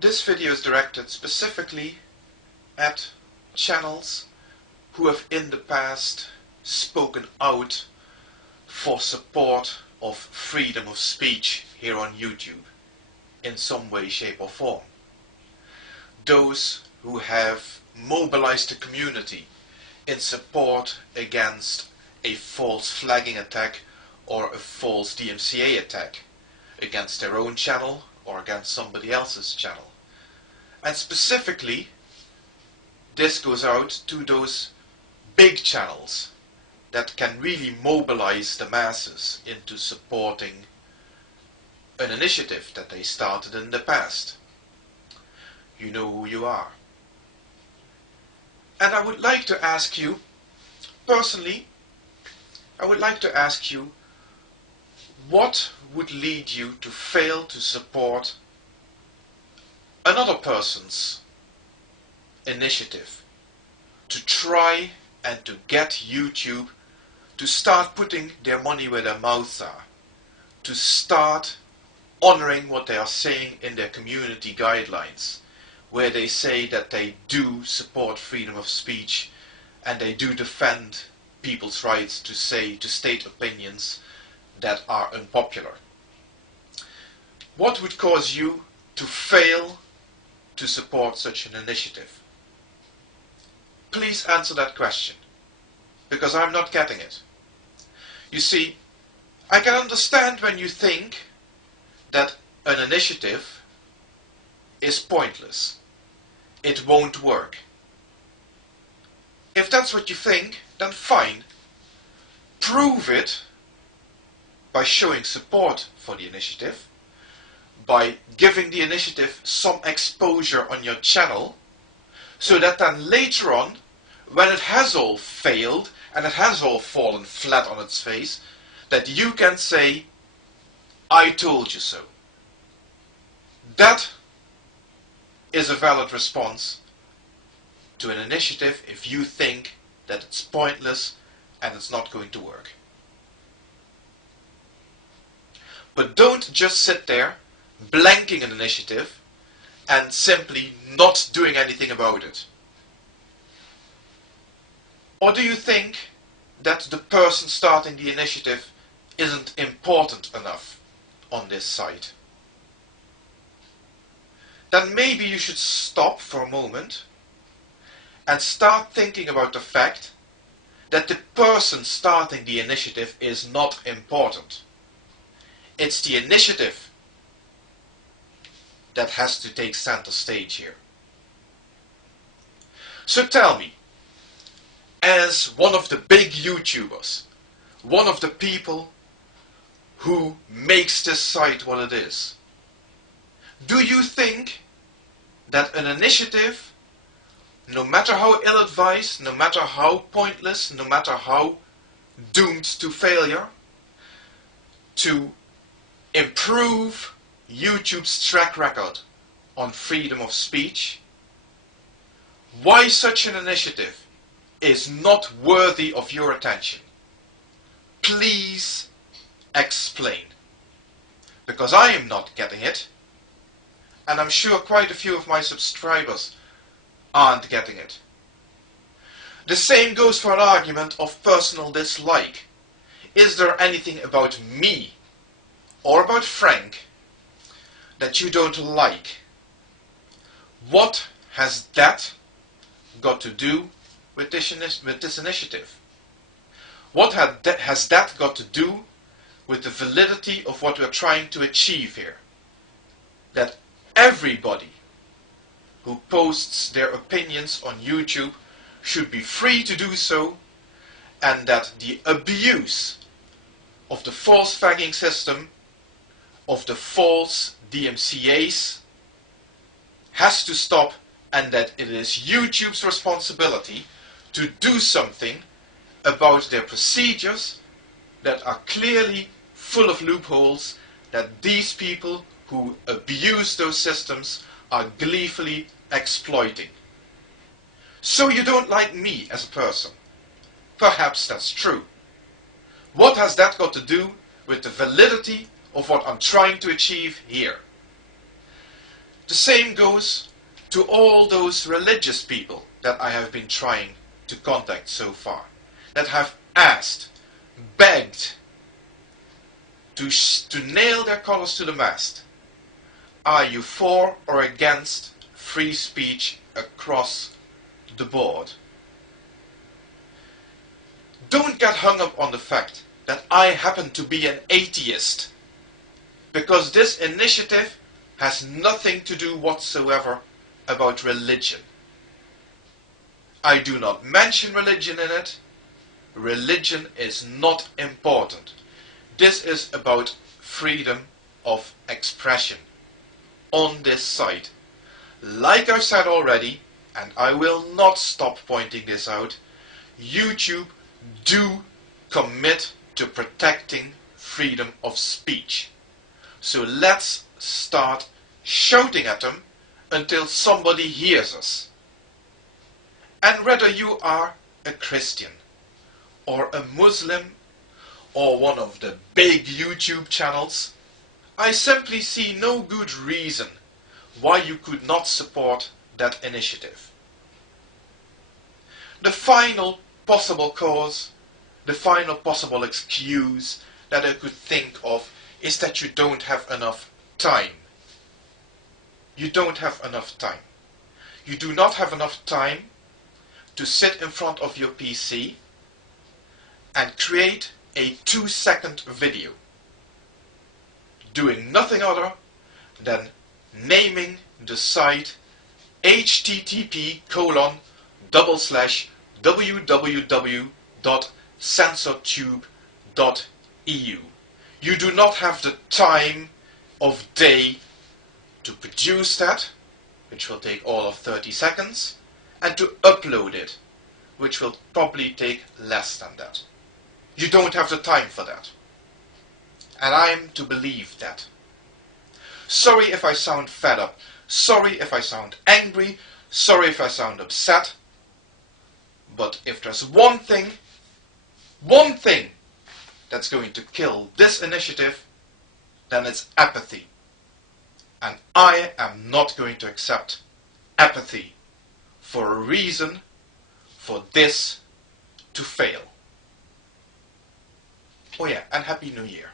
This video is directed specifically at channels who have in the past spoken out for support of freedom of speech here on YouTube in some way, shape or form. Those who have mobilized the community in support against a false flagging attack or a false DMCA attack against their own channel or against somebody else's channel. And specifically, this goes out to those big channels that can really mobilize the masses into supporting an initiative that they started in the past. You know who you are. And I would like to ask you, personally, what would lead you to fail to support another person's initiative to try and to get YouTube to start putting their money where their mouths are, to start honoring what they are saying in their community guidelines, where they say that they do support freedom of speech and they do defend people's rights to state opinions that are unpopular. What would cause you to fail to support such an initiative? Please answer that question, because I'm not getting it. You see, I can understand when you think that an initiative is pointless. It won't work. If that's what you think, then fine. Prove it by showing support for the initiative, by giving the initiative some exposure on your channel, so that then later on, when it has all failed and it has all fallen flat on its face, that you can say, I told you so. That is a valid response to an initiative if you think that it's pointless and it's not going to work. But don't just sit there blanking an initiative and simply not doing anything about it. Or do you think that the person starting the initiative isn't important enough on this site? Then maybe you should stop for a moment and start thinking about the fact that the person starting the initiative is not important. It's the initiative that has to take center stage here. So tell me, as one of the big YouTubers, one of the people who makes this site what it is, do you think that an initiative, no matter how ill-advised, no matter how pointless, no matter how doomed to failure, to improve YouTube's track record on freedom of speech, why such an initiative is not worthy of your attention? Please explain. Because I am not getting it, and I'm sure quite a few of my subscribers aren't getting it. The same goes for an argument of personal dislike. Is there anything about me or about Frank that you don't like? What has that got to do with this initiative? What has that got to do with the validity of what we're trying to achieve here? That everybody who posts their opinions on YouTube should be free to do so, and that the abuse of the false flagging system, of the false DMCAs, has to stop, and that it is YouTube's responsibility to do something about their procedures that are clearly full of loopholes that these people who abuse those systems are gleefully exploiting. So you don't like me as a person. Perhaps that's true. What has that got to do with the validity of what I'm trying to achieve here? The same goes to all those religious people that I have been trying to contact so far, that have asked, begged, to nail their colors to the mast. Are you for or against free speech across the board? Don't get hung up on the fact that I happen to be an atheist, because this initiative has nothing to do whatsoever about religion. I do not mention religion in it. Religion is not important. This is about freedom of expression on this site. Like I've said already, and I will not stop pointing this out, YouTube do commit to protecting freedom of speech. So let's start shouting at them until somebody hears us. And whether you are a Christian or a Muslim or one of the big YouTube channels, I simply see no good reason why you could not support that initiative. The final possible cause, the final possible excuse that I could think of is that you don't have enough time. You don't have enough time. You do not have enough time to sit in front of your PC and create a 2-second video doing nothing other than naming the site http://www.censortube.eu. You do not have the time of day to produce that, which will take all of 30 seconds, and to upload it, which will probably take less than that. You don't have the time for that. And I'm to believe that. Sorry if I sound fed up. Sorry if I sound angry. Sorry if I sound upset. But if there's one thing that's going to kill this initiative, then it's apathy. And I am not going to accept apathy for a reason for this to fail. Oh yeah, and Happy New Year.